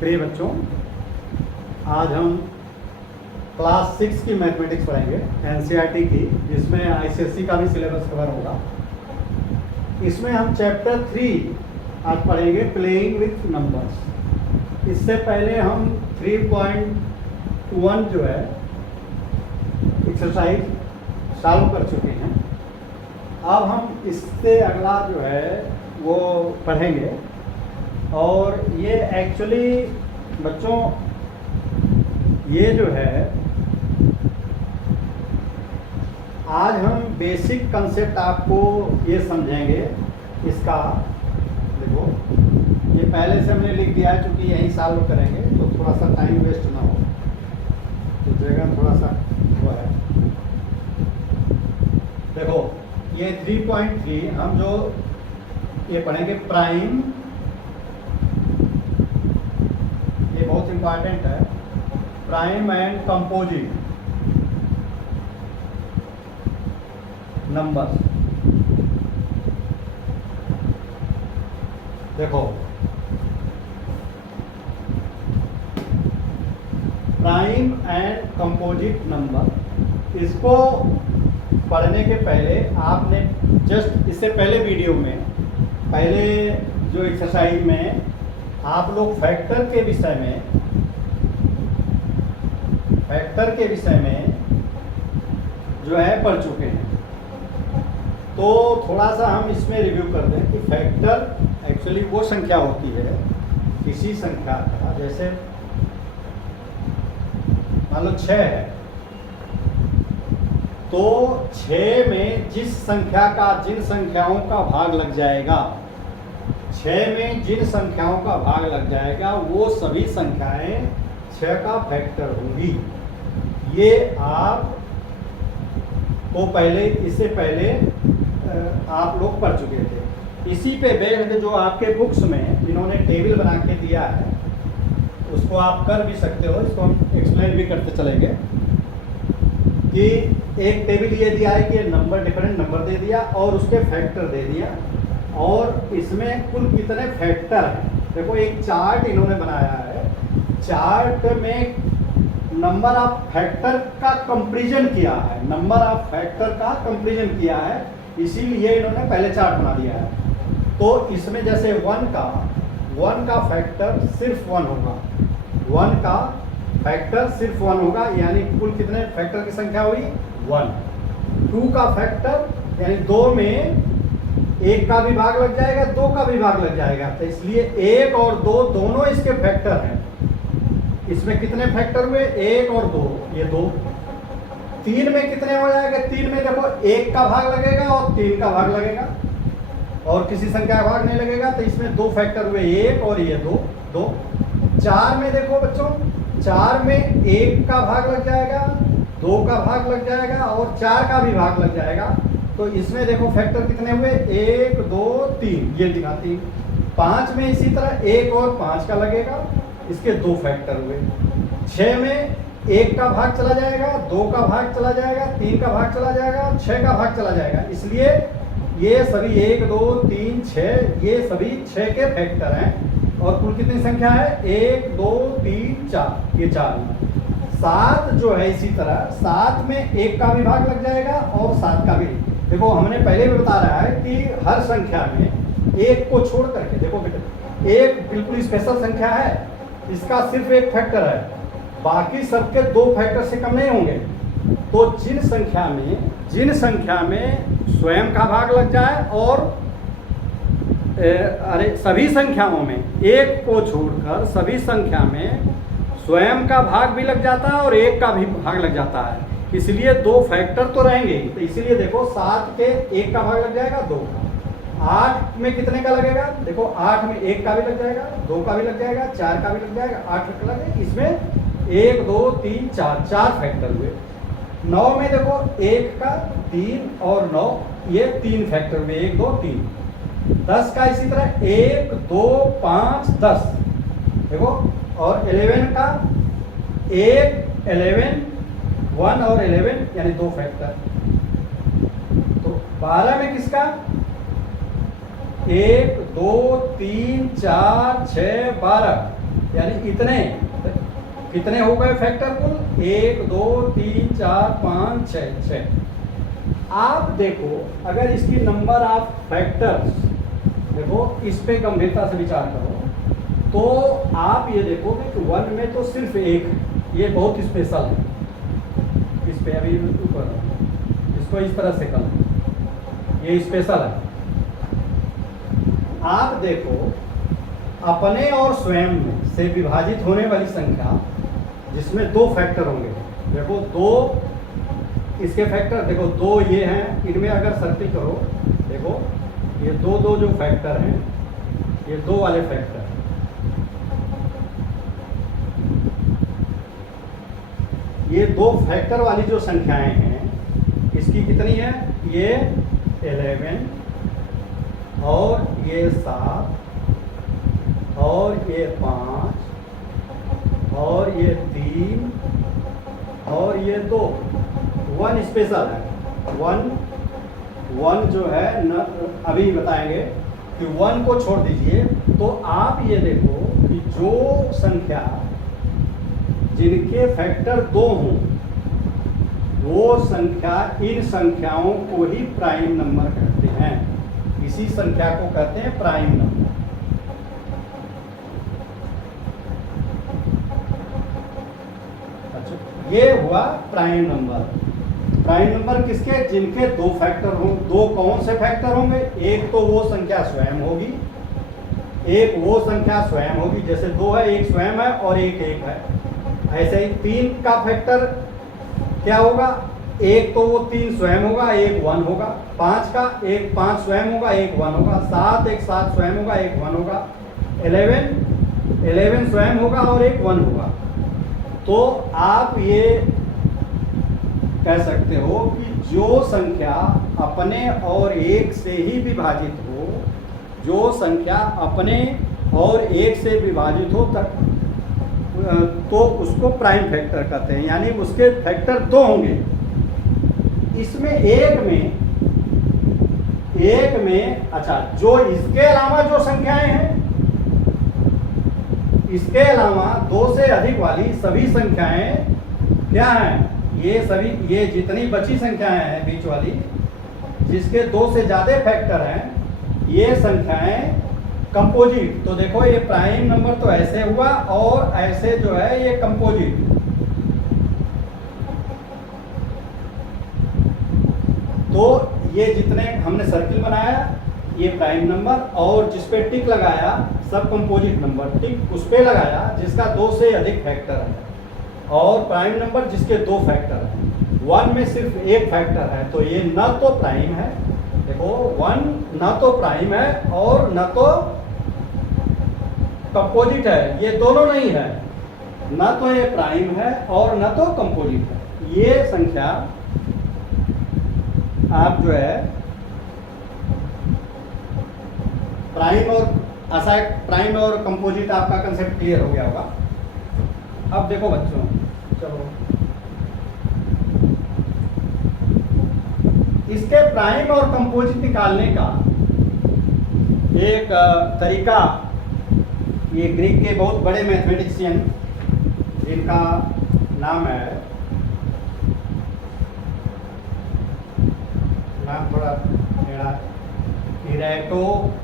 प्रिय बच्चों, आज हम क्लास 6 की मैथमेटिक्स पढ़ेंगे, एनसीईआरटी की, जिसमें आईसीएसई का भी सिलेबस कवर होगा। इसमें हम चैप्टर 3 आज पढ़ेंगे, प्लेइंग विथ नंबर्स। इससे पहले हम 3.1 जो है एक्सरसाइज सॉल्व कर चुके हैं। अब हम इससे अगला जो है वो पढ़ेंगे। और ये एक्चुअली बच्चों, ये जो है आज हम बेसिक कंसेप्ट आपको ये समझेंगे। इसका देखो, ये पहले से हमने लिख दिया है, क्योंकि यही सॉल्व करेंगे तो थोड़ा सा टाइम वेस्ट ना हो, तो जगह थोड़ा सा वो है। देखो, ये 3.3 हम जो ये पढ़ेंगे प्राइम, ये बहुत इंपॉर्टेंट है, प्राइम एंड कंपोजिट नंबर। देखो, प्राइम एंड कंपोजिट नंबर, इसको पढ़ने के पहले आपने जस्ट इससे पहले वीडियो में, पहले जो एक्सरसाइज में आप लोग फैक्टर के विषय में जो है पढ़ चुके हैं। तो थोड़ा सा हम इसमें रिव्यू कर दें कि फैक्टर एक्चुअली वो संख्या होती है किसी संख्या का, जैसे मान लो 6 है, तो 6 में जिस संख्या का, जिन संख्याओं का भाग लग जाएगा, 6 में जिन संख्याओं का भाग लग जाएगा वो सभी संख्याएं 6 का फैक्टर होंगी। ये आप को पहले, इससे पहले आप लोग पढ़ चुके थे। इसी पे बेस्ड जो आपके बुक्स में इन्होंने टेबल बना के दिया है, उसको आप कर भी सकते हो। इसको हम एक्सप्लेन भी करते चलेंगे कि एक टेबल ये दिया है कि ये नंबर, डिफरेंट नंबर दे दिया और उसके फैक्टर दे दिया, और इसमें कुल कितने फैक्टर हैं। देखो, एक चार्ट इन्होंने बनाया है, चार्ट में नंबर ऑफ फैक्टर का कंपैरिजन किया है, नंबर ऑफ फैक्टर का कंपैरिजन किया है, इसीलिए इन्होंने पहले चार्ट बना दिया है। तो इसमें जैसे 1 का फैक्टर सिर्फ 1 होगा, 1 का फैक्टर सिर्फ 1 होगा, यानी कुल कितने फैक्टर की संख्या हुई 1। 2 का फैक्टर यानी 2 में 1 का भी भाग लग जाएगा, 2 का भी भाग लग जाएगा, तो इसलिए 1 और 2 दोनों इसके फैक्टर हैं। इसमें कितने फैक्टर हुए, 1 और 2, ये 2। 3 में कितने हो जाएगा, 3 में देखो 1 का भाग लगेगा और 3 का भाग लगेगा, और किसी संख्या का भाग नहीं लगेगा, तो इसमें 2 फैक्टर हुए, 1 और ये 2। 4 में देखो बच्चों, 4 में 1 का भाग लग जाएगा, 2 का भाग लग जाएगा और 4 का भी भाग लग जाएगा, तो इसमें देखो फैक्टर कितने हुए, 1 2 3, ये दिखा 3। 5 में इसी तरह 1 और 5 का लगेगा, इसके 2 फैक्टर हुए। 6 में 1 का भाग चला जाएगा, 2 का भाग चला जाएगा, 3 का भाग चला जाएगा, 6 का भाग चला जाएगा, इसलिए ये सभी 1 2 3 6, ये सभी 6 के फैक्टर हैं। और कुल कितनी संख्या है, 1 2 3 4, ये 4। 7 जो है इसी तरह, 7 में 1 का भी भाग लग जाएगा और 7 का भी। देखो, हमने पहले भी बता रहा है कि हर संख्या में 1 को छोड़ करके, देखो बेटे, 1 बिल्कुल स्पेशल संख्या है, इसका सिर्फ 1 फैक्टर है, बाकी सबके 2 फैक्टर से कम नहीं होंगे। तो जिन संख्या में स्वयं का भाग लग जाए और सभी संख्याओं में 1 को छोड़कर सभी संख्या में स्वयं का भाग भी लग जाता है और 1 का भी भाग लग जाता है, इसलिए 2 फैक्टर तो रहेंगे। तो इसीलिए देखो, 7 के 1 का भाग लग जाएगा, 2 का। 8 में कितने का लगेगा, देखो 8 में 1 का भी लग जाएगा, 2 का भी लग जाएगा, 4 का भी लग जाएगा, 8 का लगेगा, इसमें 1 2 3 4 फैक्टर हुए। 9 में देखो 1 का 3 और 9, ये 3 फैक्टर हुए, 1 2 3। 10 का इसी तरह 1 2 5 10, देखो। और 11 का 1 11 1 और 11 यानी 2 फैक्टर। तो 12 में किसका, 1 2 3 4 6 12, यानी इतने कितने हो गए फैक्टर कुल? 1 2 3 4 5 6। आप देखो अगर इसकी नंबर ऑफ फैक्टर्स देखो, इस पे गंभीरता से विचार करो तो आप ये देखोगे कि 1 में तो सिर्फ एक है, ये बहुत स्पेशल है। इस पे अभी ऊपर इसको इस तरह से कर, ये स्पेशल है। आप देखो अपने और स्वयं में से विभाजित होने वाली संख्या जिसमें 2 फैक्टर होंगे, देखो 2 इसके फैक्टर देखो 2 ये हैं, इनमें अगर सर्किल करो देखो ये 2 जो फैक्टर हैं, ये 2 वाले फैक्टर, ये 2 फैक्टर वाली जो संख्याएं हैं इसकी कितनी है? ये 11 और ये 7 और ये 5 और ये 3 और ये 2। 1 स्पेशल है। 1 जो है न, अभी बताएंगे कि 1 को छोड़ दीजिए। तो आप ये देखो कि जो संख्या जिनके फैक्टर 2 हों वो संख्या इन संख्याओं को ही प्राइम नंबर कहते हैं। इसी संख्या को कहते हैं प्राइम नंबर। अच्छा, ये हुआ प्राइम नंबर। प्राइम नंबर किसके? जिनके 2 फैक्टर हों। 2 कौन से फैक्टर होंगे? एक तो वो संख्या स्वयं होगी, एक वो संख्या स्वयं होगी, जैसे 2 है, एक स्वयं है और एक है। ऐसे ही 3 का फैक्टर क्या होगा? एक तो वो 3 स्वयं होगा, एक 1 होगा। 5 का एक 5 स्वयं होगा, एक 1 होगा। 7 एक 7 स्वयं होगा, एक 1 होगा। 11 स्वयं होगा और एक 1 होगा। तो आप ये कह सकते हो कि जो संख्या अपने और एक से ही विभाजित हो, जो संख्या अपने और एक से विभाजित हो तक तो उसको प्राइम फैक्टर कहते हैं, यानी उसके फैक्टर 2 होंगे। इसमें एक में अच्छा, जो इसके अलावा जो संख्याएं हैं, इसके अलावा 2 से अधिक वाली सभी संख्याएं क्या हैं? ये सभी, ये जितनी बची संख्याएं हैं बीच वाली, जिसके 2 से ज्यादा फैक्टर हैं, ये संख्याएं कंपोजिट। तो देखो ये प्राइम नंबर तो ऐसे हुआ और ऐसे जो है ये कंपोजिट। तो ये जितने हमने सर्किल बनाया ये प्राइम नंबर, और जिस पे टिक लगाया सब कंपोजिट नंबर। टिक उस पे लगाया जिसका 2 से अधिक फैक्टर है, और प्राइम नंबर जिसके 2 फैक्टर है। 1 में सिर्फ एक फैक्टर है, तो ये न तो प्राइम है। देखो 1 न तो प्राइम है और न तो कंपोजिट है, ये दोनों नहीं है। न तो ये प्राइम है और न तो कंपोजिट है। ये संख्या आप जो है प्राइम और कंपोजिट आपका कंसेप्ट क्लियर हो गया होगा। अब देखो बच्चों, चलो इसके प्राइम और कंपोजिट निकालने का एक तरीका, ये ग्रीक के बहुत बड़े मैथमेटिशियन जिनका नाम है, नाम थोड़ा टेढ़ा, इरेटोथेनिस।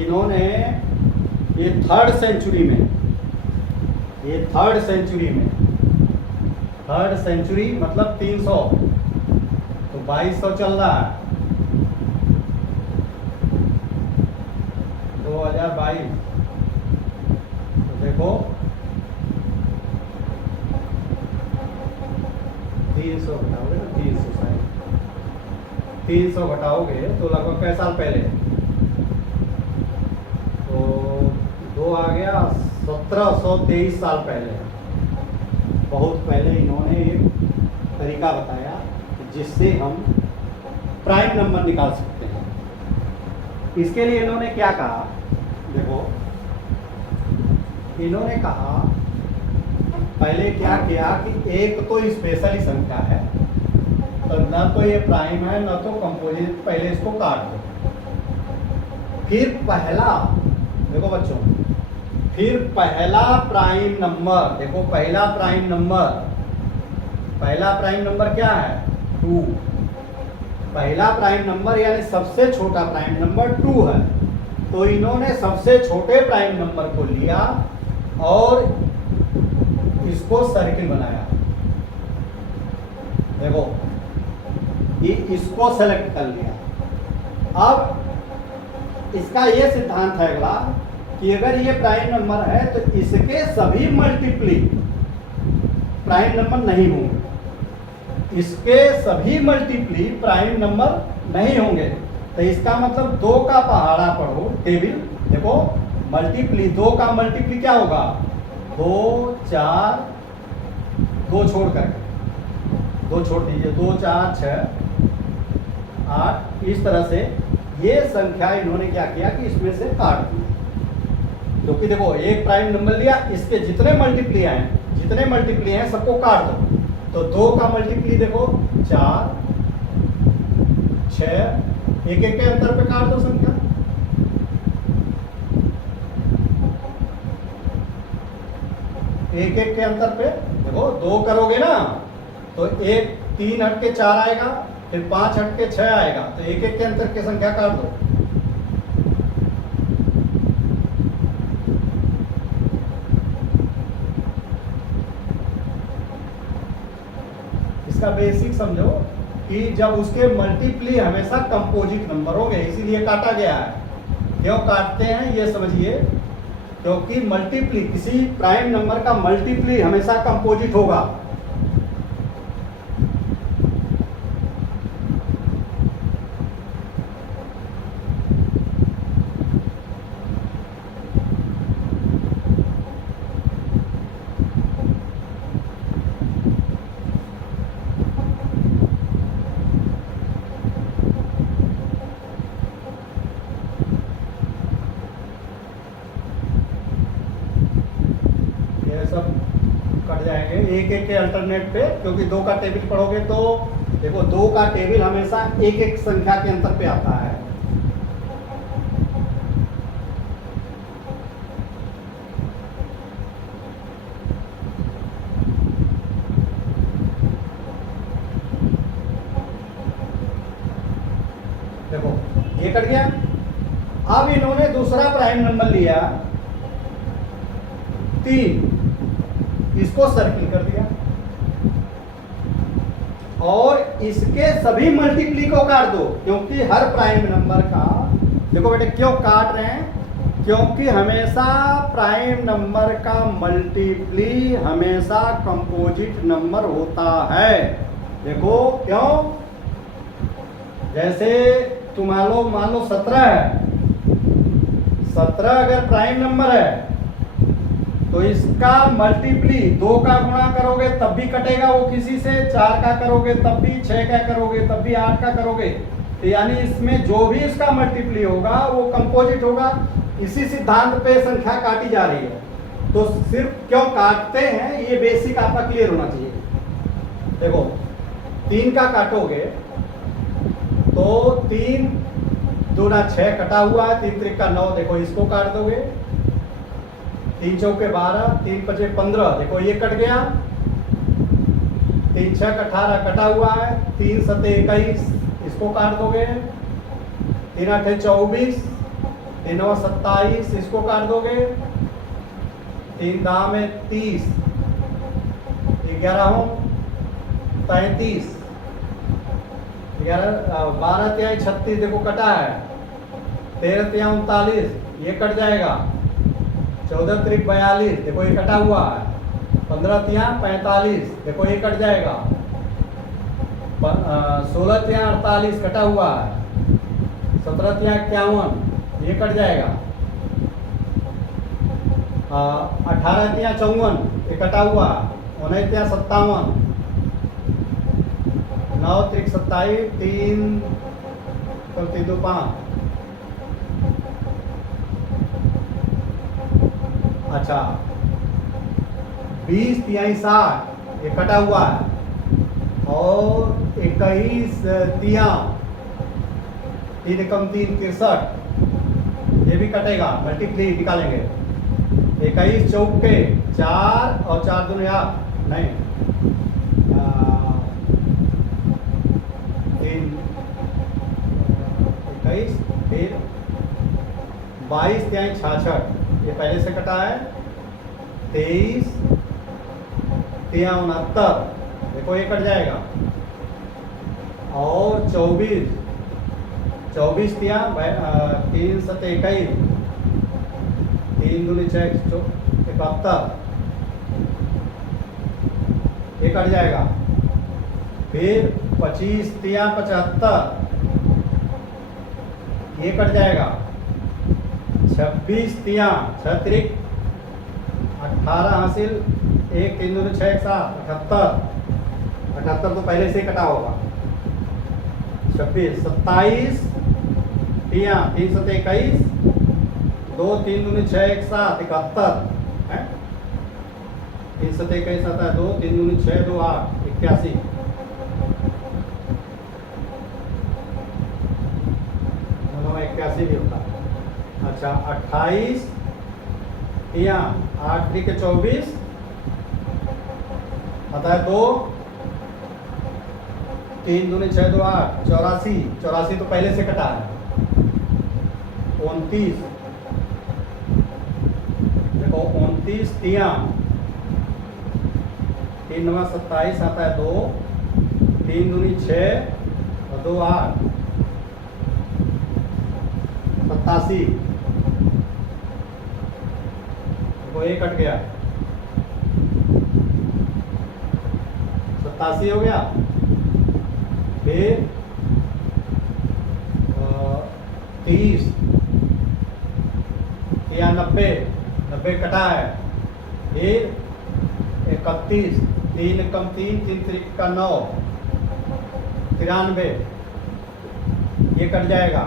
इन्होंने ये 3rd सेंचुरी में, ये 3rd सेंचुरी मतलब 300, तो 2200 चल रहा है, 2022। तो देखो 300 घटाओगे ना, 300 घटाओगे तो लगभग कई साल पहले, तो 2 आ गया, 1723 साल पहले, बहुत पहले इन्होंने एक तरीका बताया जिससे हम प्राइम नंबर निकाल सकते हैं। इसके लिए इन्होंने क्या कहा? देखो इन्होंने कहा, पहले क्या किया कि एक तो स्पेशल संख्या है, तो ना तो ये प्राइम है ना तो कंपोजिट, पहले इसको काट दो। फिर पहला, देखो बच्चों, फिर पहला प्राइम नंबर, देखो पहला प्राइम नंबर क्या है? 2। पहला प्राइम नंबर यानी सबसे छोटा प्राइम नंबर 2 है। तो इन्होंने सबसे छोटे प्राइम नंबर को लिया और इसको सर्किल बनाया। देखो ये इसको सेलेक्ट कर लिया। अब इसका ये सिद्धांत है अगला कि अगर ये प्राइम नंबर है तो इसके सभी मल्टीप्ली प्राइम नंबर नहीं होंगे, इसके सभी मल्टीप्ली प्राइम नंबर नहीं होंगे। तो इसका मतलब 2 का पहाड़ा पढ़ो टेबल, देखो मल्टीप्ली 2 का मल्टीप्ली क्या होगा? 2 4, 2 छोड़ कर, 2 छोड़ दीजिए, 2 4 6 8, इस तरह से ये संख्या इन्होंने क्या किया कि इसमें से काट दिया। क्योंकि देखो एक प्राइम नंबर लिया, इसके जितने मल्टीप्ली हैं सबको काट दो। तो 2 का मल्टीप्ली देखो 4 6, एक एक के अंतर पे काट दो संख्या। एक एक के अंतर पे देखो 2 करोगे ना तो 1 3 हट के 4 आएगा, फिर 5 हट के 6 आएगा। तो एक एक के अंतर की संख्या काट दो। इसका बेसिक समझो कि जब उसके मल्टीप्ली हमेशा कंपोजिट नंबर होंगे, इसीलिए काटा गया है। क्यों काटते हैं ये समझिए, क्योंकि मल्टीप्ली किसी प्राइम नंबर का मल्टीप्ली हमेशा कंपोजिट होगा। सब कट जाएंगे एक एक के अल्टरनेट पे, क्योंकि 2 का टेबल पढ़ोगे तो देखो 2 का टेबल हमेशा एक एक संख्या के अंतर पे आता है। देखो ये कट गया। अब इन्होंने दूसरा प्राइम नंबर लिया 3, इसको सर्किल कर दिया और इसके सभी मल्टीप्ली को काट दो। क्योंकि हर प्राइम नंबर का, देखो बेटे क्यों काट रहे हैं? क्योंकि हमेशा प्राइम नंबर का मल्टीप्ली हमेशा कंपोजिट नंबर होता है। देखो क्यों? जैसे तुम मान लो 17 है, 17 अगर प्राइम नंबर है तो इसका मल्टीप्ली 2 का गुणा करोगे तब भी कटेगा वो किसी से, 4 का करोगे तब भी, 6 का करोगे तब भी, 8 का करोगे तो यानी इसमें जो भी इसका मल्टीप्ली होगा वो कंपोजिट होगा। इसी सिद्धांत पे संख्या काटी जा रही है। तो सिर्फ क्यों काटते हैं ये बेसिक आपका क्लियर होना चाहिए। देखो 3 का काटोगे तो 3 दूना 6 कटा हुआ है, 3 त्रिक का 9, देखो इसको काट दोगे। 3 चौके 12, 3 पचे 15, देखो ये कट गया। 3 6 18 कटा हुआ है, 3 7 21, इसको काट दोगे। 3 8 24, 3 9 27, इसको काट दोगे। 3 दाह में 30, 11 33, 12 तिहाई 36, देखो कटा है। 13 तिहाई 39, ये कट जाएगा। 14 त्रिक 42, देखो ये कटा हुआ है। 15 तिहाई 45, देखो ये कट जाएगा। 16 तिहाई 48 कटा हुआ है। 17 तिहाई 51, ये कट जाएगा। 18 तिहाई 54, ये कटा हुआ है। 19 तिहाई 57, 9 त्रिक 27, 3 2 5। अच्छा 20 तिहाई 60, ये कटा हुआ है। और 21 तिया, 3 कम 3 63, ये भी कटेगा, मल्टीप्ली निकालेंगे। 21 चौके 4 और 4 दूनी 8, नहीं 3 21, फिर 22 तिहाई 66, ये पहले से कटा है। 23 तिया 69, देखो ये कट जाएगा। और 24 तिया 3 7 21, 3 दूनी 6 71, ये कट जाएगा। फिर 25 तिया 75, ये कट जाएगा। 26 तिया 6 त्रिक 18 हासिल, 1 3 दूनी 6 7 78 तो पहले से ही कटा होगा। 26 27 तिया 3 7 21, 2 3 दूनी 6 1 7 71 है। 3 7 21 आता है 2 3 दूनी 6 2 8 81, दोनों में 81 भी होता है। अच्छा 28 तिया 8 3 के 24 आता है 2 3 दूनी 6 2 8 84 तो पहले से कटा है। 29 देखो 29 तिया 3 9 27 आता है 2 3 दूनी 6 और 2 8 87, देखो ये कट गया, 87 हो गया। फिर 30 या 90 कटा है। फिर 31 3 कम 3 3 त्रिक का 9 93, ये कट जाएगा।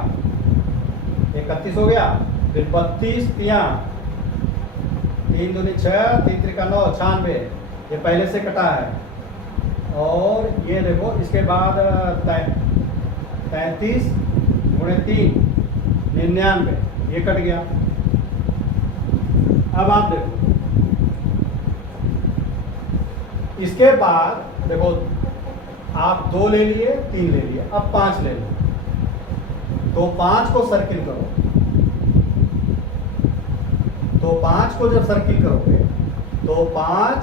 31 हो गया। फिर 32 तिया 3 दूनी 6 3 त्रिक का 9 96, ये पहले से कटा है। और ये देखो इसके बाद 33 गुणे 3 99, ये कट गया। अब आप देखो इसके बाद देखो आप 2 ले लिए 3 ले लिए, अब 5 ले लो। तो 5 को सर्किल करो, तो 5 को जब सर्किल करोगे तो 5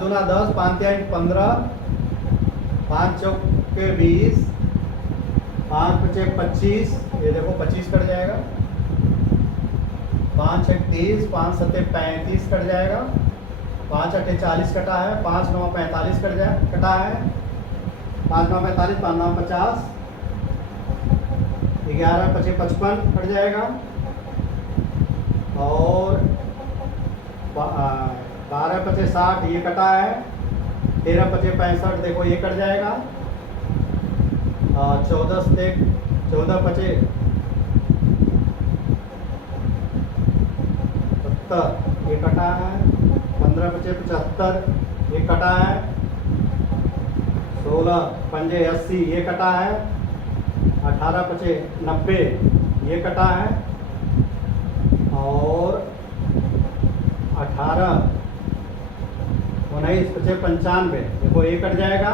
दूना 10 5 तिहाई 15, 5 चौके 20, 5 पचे 25, ये देखो 25 कट जाएगा। 5 6 30, 5 7 35 कट जाएगा। 5 8 40 कटा है। 5 9 45 कटा है। 5 9 45, 5 9 50, 11 5 55 कट जाएगा। और 12 5 60, ये कटा है। 13 5 65, देखो ये कट जाएगा। 14 5 70, ये कटा है। 15 5 75, ये कटा है। 16 5 80, ये कटा है। 18 5 90, ये कटा है। और 18 19 5 95, देखो ये कट जाएगा।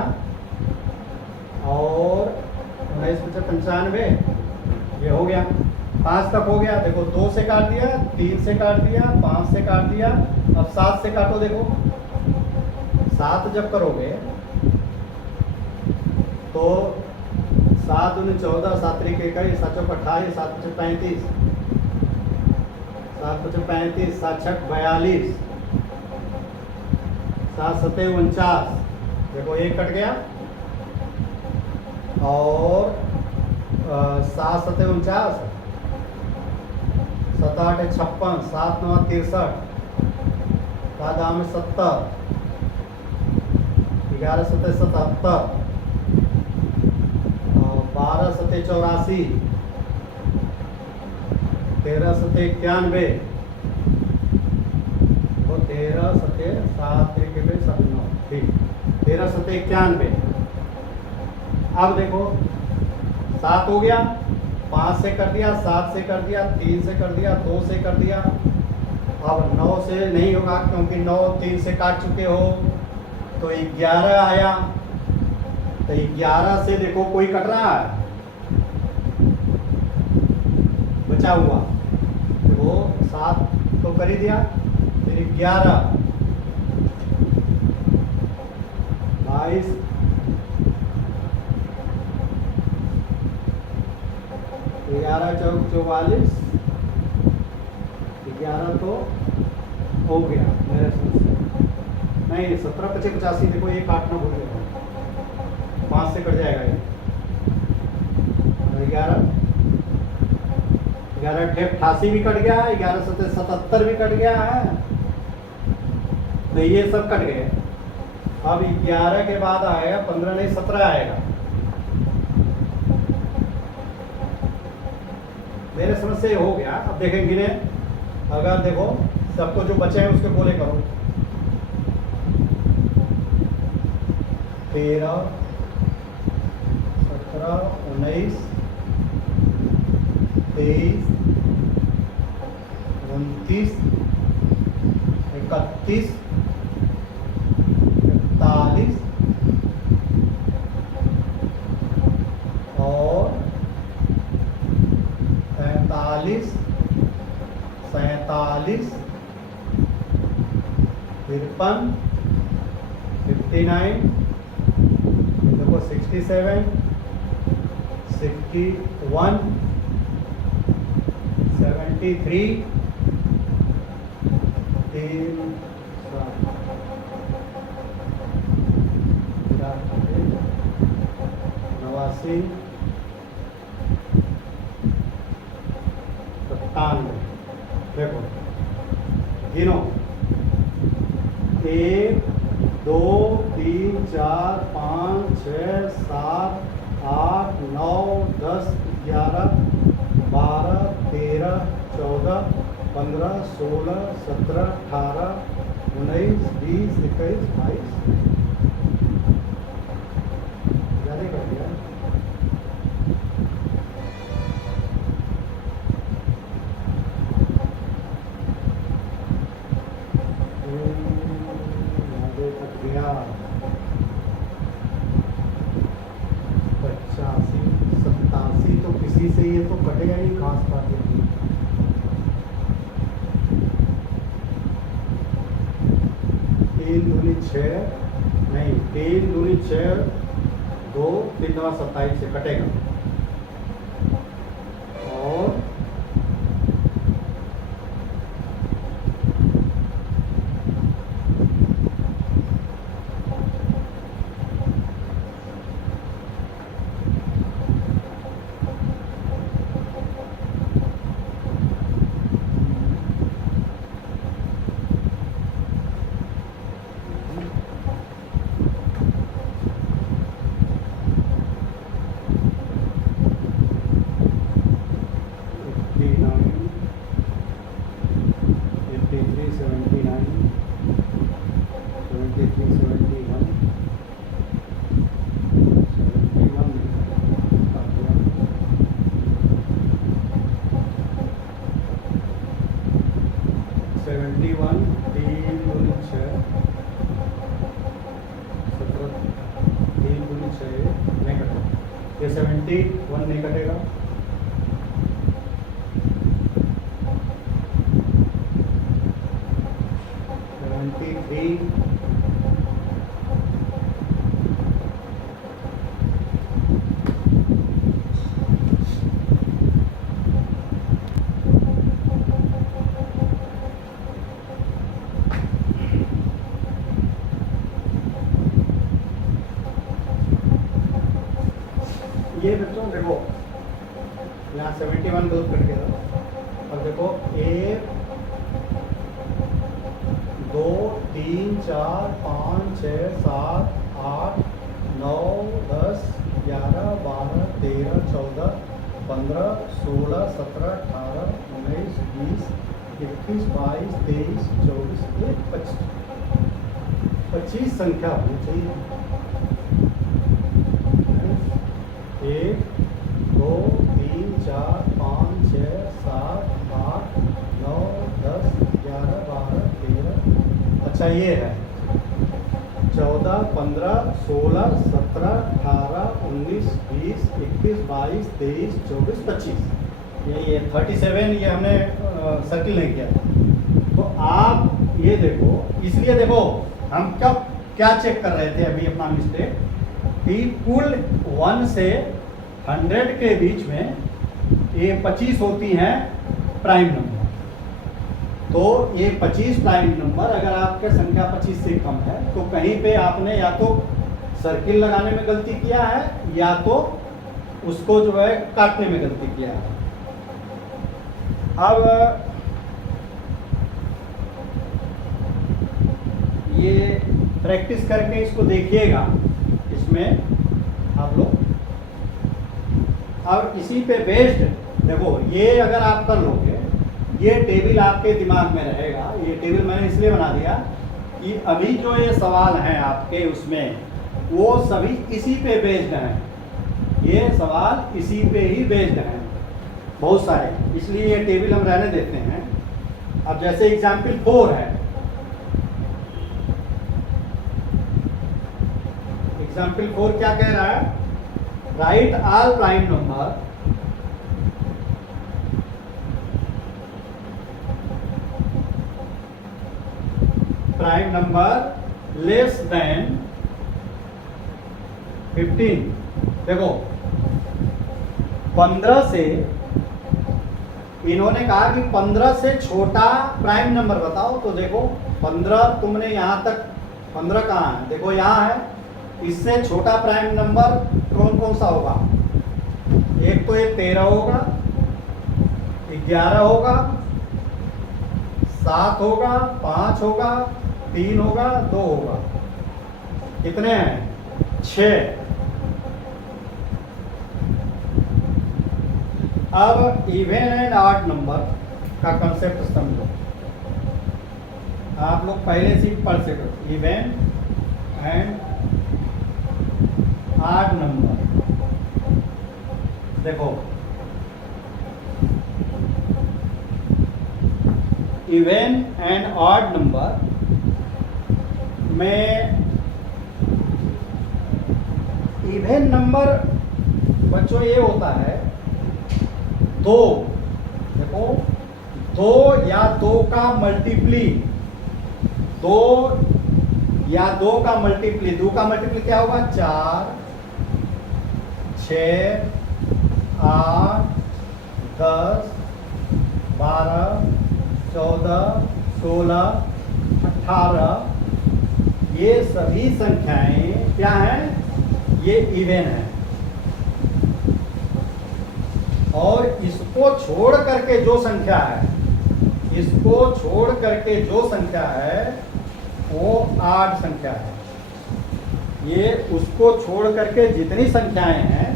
और 19 5 95, ये हो गया। 5 तक हो गया। देखो 2 से काट दिया, 3 से काट दिया, 5 से काट दिया। अब 7 से काटो। देखो 7 जब करोगे तो 7 दूनी 14, 7 त्रिक 21, 7 चौक 28, 7 पचे 35, 7 पचे 35, 7 छक 42, 7 सते 49, देखो एक कट गया। और 7 सते 49, 7 8 56, 7 9 63, 7 दाम 70, 11 सते 77, 12 सते 84, 13 सते 91, 13 सते 7 त्रिक 9। 13 सत्ते 91। अब देखो 7 हो गया, 5 से कर दिया, 7 से कर दिया, 3 से कर दिया, 2 से कर दिया। अब 9 से नहीं होगा क्योंकि 9 3 से काट चुके हो, तो 11 आया। तो 11 से देखो कोई कट रहा है, बचा हुआ वो 7 तो कर ही दिया, फिर 11 22 11 चौक 44, 11 तो हो गया मेरे समझ से। नहीं 17 25 85, देखो ये काटना भूल गया, 5 से कट जाएगा ये। 11 88 भी कट गया है, 11 77 भी कट गया है, तो ये सब कट गए। अब 11 के बाद आएगा 15 नहीं 17 आएगा। मेरे समझ से हो गया। अब देखेंगे ने, अगर देखो सबको जो बचे हैं उसके बोले करो। 13 17 19 23 29 31 41 और 43 47 53 59, देखो 67 61 73 89 97। देखो गिनो 1 2 3 4 5 6 7 8 9 10 11 12 13 14 15 16 17 18 19 20 21 22। ज़्यादा कर दिया। कट गया 85 87, तो किसी से ये तो कटेगा नहीं, खास बात है। 3 दूनी 6 नहीं, 3 दूनी 6 2 3 9 27 से कटेगा। और ये 71 नहीं कटेगा। ये बच्चों देखो यहाँ 71 ग्रुप कट गया था। अब देखो 1 2 3 4 5 6 7 8 9 10 11 12 13 14 15 16 17 18 19 20 21 22 23 24 25 25 संख्या होनी चाहिए। 1 2 3 4 5 6 7 8 9 10 11 12 13। अच्छा ये है 14 15 16 17 18 19 20 21 22 23 24 25। ये 37 ये हमने सर्किल नहीं किया था। तो आप ये देखो, इसलिए देखो हम कब क्या चेक कर रहे थे अभी अपना मिस्टेक कि कुल 1 से 100 के बीच में ये 25 होती हैं प्राइम नंबर। तो ये 25 प्राइम नंबर अगर आपके संख्या 25 से कम है तो कहीं पे आपने या तो सर्किल लगाने में गलती किया है या तो उसको जो है काटने में गलती किया है। अब ये प्रैक्टिस करके इसको देखिएगा, इसमें आप लोग। अब इसी पे बेस्ड देखो, ये अगर आप कर लोगे ये टेबल आपके दिमाग में रहेगा। ये टेबल मैंने इसलिए बना दिया कि अभी जो ये सवाल हैं आपके उसमें वो सभी इसी पे बेस्ड हैं। ये सवाल इसी पे ही बेस्ड हैं बहुत सारे, इसलिए ये टेबल हम रहने देते हैं। अब जैसे एग्जाम्पल 4 है, एग्जाम्पल 4 क्या कह रहा है? Right all prime number less than 15। देखो 15 से इन्होंने कहा कि 15 से छोटा प्राइम नंबर बताओ। तो देखो 15 तुमने यहां तक, 15 कहाँ है? देखो यहाँ है। इससे छोटा प्राइम नंबर कौन कौन सा होगा? एक तो ये 13 होगा, 11 होगा, 7 होगा, 5 होगा, 3 होगा, 2 होगा। कितने हैं? 6। अब इवन एंड ऑड नंबर का कंसेप्ट समझो। आप लोग पहले से ही पढ़ सको। इवन एंड ऑड नंबर, देखो इवन एंड ऑड नंबर में इवन नंबर बच्चों ये होता है 2। देखो 2 या 2 का मल्टीप्ली, 2 या 2 का मल्टीप्ली, 2 का मल्टीप्ली क्या होगा? 4 6 8 10 12 14 16 18। ये सभी संख्याएं क्या हैं? ये इवन है। और इसको छोड़ करके जो संख्या है, इसको छोड़ करके जो संख्या है वो आड संख्या है। ये उसको छोड़ करके जितनी संख्याएं हैं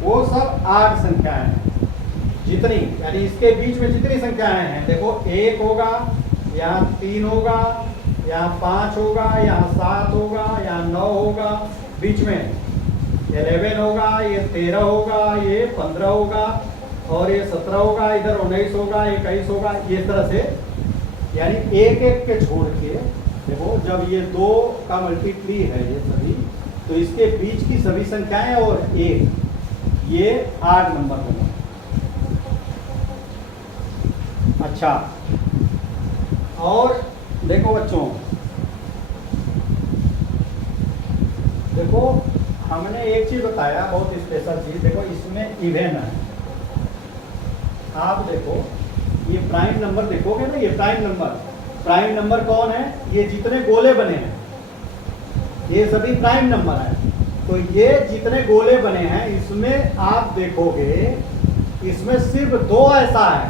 वो सब आड संख्याएं हैं। जितनी यानी इसके बीच में जितनी संख्याएं हैं, देखो 1 होगा, यहाँ 3 होगा, यहाँ 5 होगा, यहाँ 7 होगा, यहाँ 9 होगा, बीच में 11 होगा, ये 13 होगा, ये 15 होगा, और ये 17 होगा, इधर 19 होगा, 21 होगा। ये तरह से यानी एक एक के छोड़ के देखो, जब ये 2 का मल्टीप्ली है ये सभी, तो इसके बीच की सभी संख्याएं और 1, ये 8 नंबर होगा। अच्छा, और देखो बच्चों, देखो हमने एक चीज बताया, बहुत स्पेशल चीज। देखो इसमें इवन है। आप देखो ये प्राइम नंबर देखोगे ना, ये प्राइम नंबर कौन है? ये जितने गोले बने हैं ये सभी प्राइम नंबर है। तो ये जितने गोले बने हैं इसमें आप देखोगे, इसमें सिर्फ 2 ऐसा है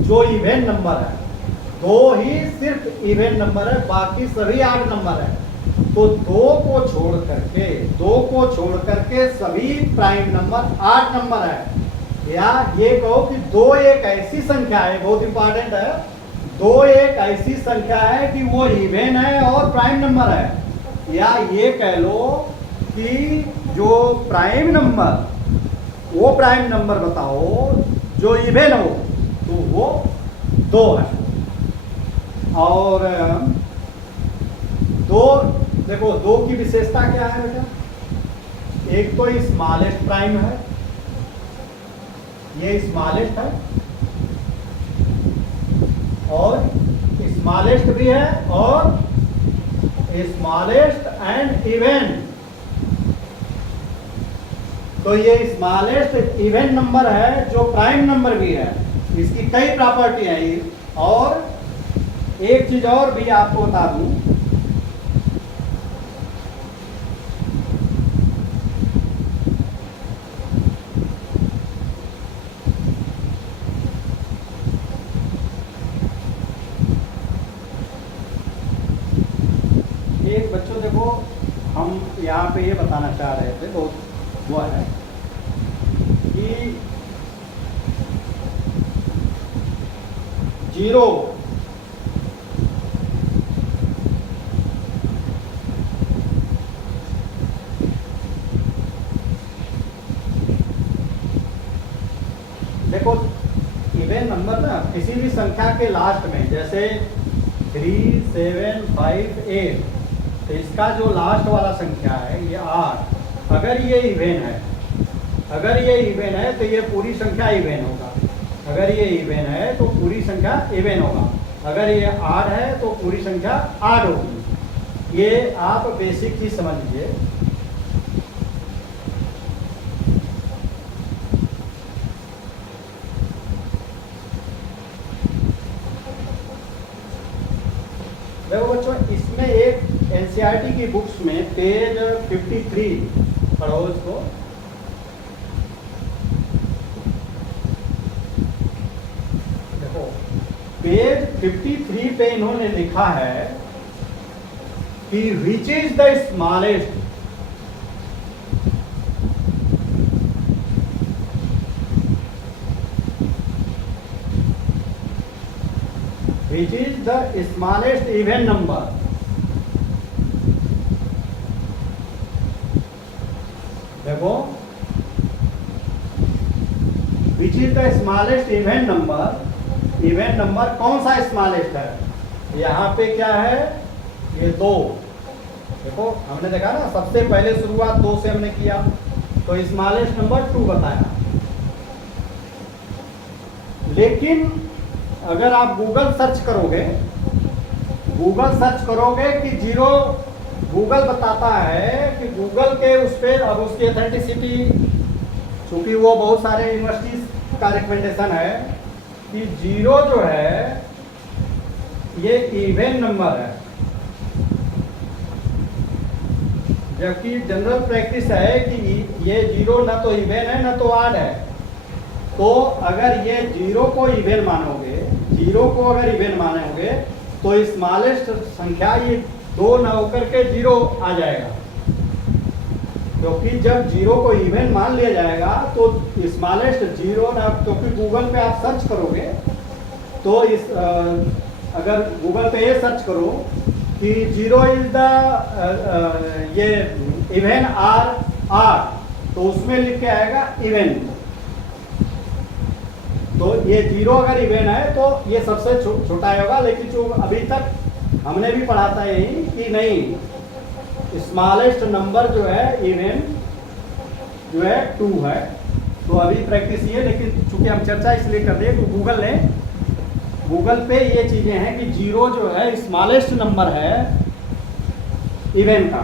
जो इवन नंबर है। 2 ही सिर्फ इवन नंबर है, बाकी सभी ऑड नंबर है। तो 2 को छोड़ करके सभी प्राइम नंबर 8 नंबर है। या ये कहो कि 2 एक ऐसी संख्या है, बहुत इंपॉर्टेंट है, दो एक ऐसी संख्या है कि वो इवन है और प्राइम नंबर है, या ये कह लो कि जो प्राइम नंबर, वो प्राइम नंबर बताओ जो इवन हो तो वो दो है। और दो, देखो दो की विशेषता क्या है बेटा, एक तो स्मॉलेस्ट प्राइम है, ये स्मॉलेस्ट है और स्मॉलेस्ट भी है और स्मॉलेस्ट एंड इवन। तो ये स्मॉलेस्ट इवन नंबर है जो प्राइम नंबर भी है, इसकी कई प्रॉपर्टी है। और एक चीज और भी आपको बता दूं, एक बच्चों देखो, हम यहाँ पे ये बताना चाह रहे थे, बहुत वो है कि जीरो देखो इवन नंबर ना किसी भी संख्या के लास्ट में, जैसे 3, 7, 5, 8, तो इसका जो लास्ट वाला संख्या है ये 8, अगर ये इवन है, अगर ये इवन है तो ये पूरी संख्या इवन होगा, अगर ये इवन है तो पूरी संख्या इवन होगा, अगर ये 8 है तो पूरी संख्या 8 होगी। ये आप बेसिक चीज समझ लीजिए। देखो बच्चों, इसमें एक एनसीईआरटी की बुक्स में पेज 53 पढ़ो इसको। देखो पेज 53 पे इन्होंने लिखा है कि which is the smallest, which is the smallest even number। देखो which is the smallest even number, even number कौन सा स्मॉलेस्ट है, यहाँ पे क्या है, ये 2। देखो हमने देखा ना, सबसे पहले शुरुआत 2 से हमने किया, तो स्मॉलेस्ट नंबर 2 बताया। लेकिन अगर आप गूगल सर्च करोगे कि जीरो, गूगल बताता है कि गूगल के उस पर अब उसकी ऑथेंटिसिटी, चूंकि वो बहुत सारे यूनिवर्सिटीज का रिकमेंडेशन है कि जीरो जो है ये इवन नंबर है, जबकि जनरल प्रैक्टिस है कि ये जीरो ना तो इवन है ना तो ऑड है। तो अगर ये जीरो को इवन मानोगे, जीरो को अगर इवन मानोगे तो स्मॉलेस्ट संख्या ये 2 ना होकर के 0 आ जाएगा, क्योंकि जब जीरो को इवन मान लिया जाएगा तो स्मॉलेस्ट 0 ना, क्योंकि गूगल पे आप सर्च करोगे तो इस अगर गूगल पे ये सर्च करो कि 0 इज द ये इवन आर आर, तो उसमें लिख के आएगा इवन। तो ये 0 अगर इवन है तो ये सबसे छोटा होगा। लेकिन जो अभी तक हमने भी पढ़ा था यही कि नहीं, स्मॉलेस्ट नंबर जो है इवन जो है 2 है। तो अभी प्रैक्टिस ये, लेकिन चूंकि हम चर्चा इसलिए कर रहे हैं कि गूगल पे ये चीज़ें हैं कि 0 जो है स्मॉलेस्ट नंबर है इवन का।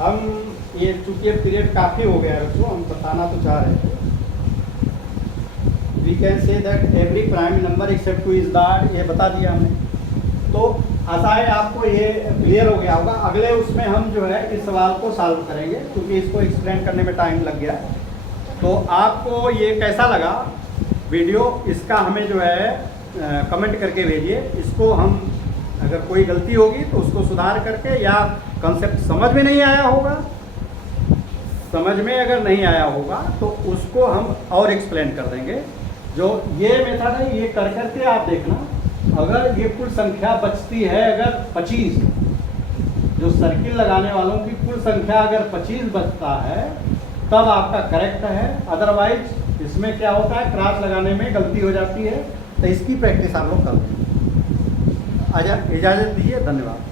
हम ये चूंकि अब पीरियड काफ़ी हो गया है बच्चों, हम बताना तो चाह रहे थे। We can say that every prime number except 2 is that, ये बता दिया हमने। तो आशा है आपको ये क्लियर हो गया होगा। अगले उसमें हम जो है इस सवाल को सॉल्व करेंगे, क्योंकि इसको एक्सप्लेन करने में टाइम लग गया। तो आपको ये कैसा लगा वीडियो, इसका हमें जो है कमेंट करके भेजिए। इसको हम अगर कोई गलती होगी तो उसको सुधार करके, या कंसेप्ट समझ में नहीं आया होगा, समझ में अगर नहीं आया होगा तो उसको हम और एक्सप्लेन कर देंगे। जो ये मेथड है ये कर करके आप देखना, अगर ये कुल संख्या बचती है अगर 25, जो सर्किल लगाने वालों की कुल संख्या अगर 25 बचता है तब आपका करेक्ट है, अदरवाइज इसमें क्या होता है क्रॉस लगाने में गलती हो जाती है। तो इसकी प्रैक्टिस आप लोग कर लें। इजाज़त दीजिए, धन्यवाद।